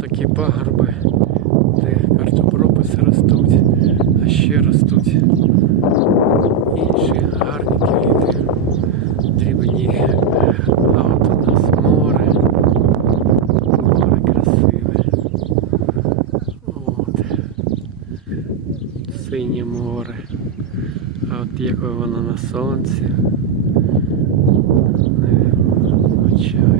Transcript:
такі пагорби, де карпоброти ростуть, а ще ростуть інші гарні квіти, дрібні. А от у нас море красиве. От. Синє море. А от яке воно на сонці, незвичайно.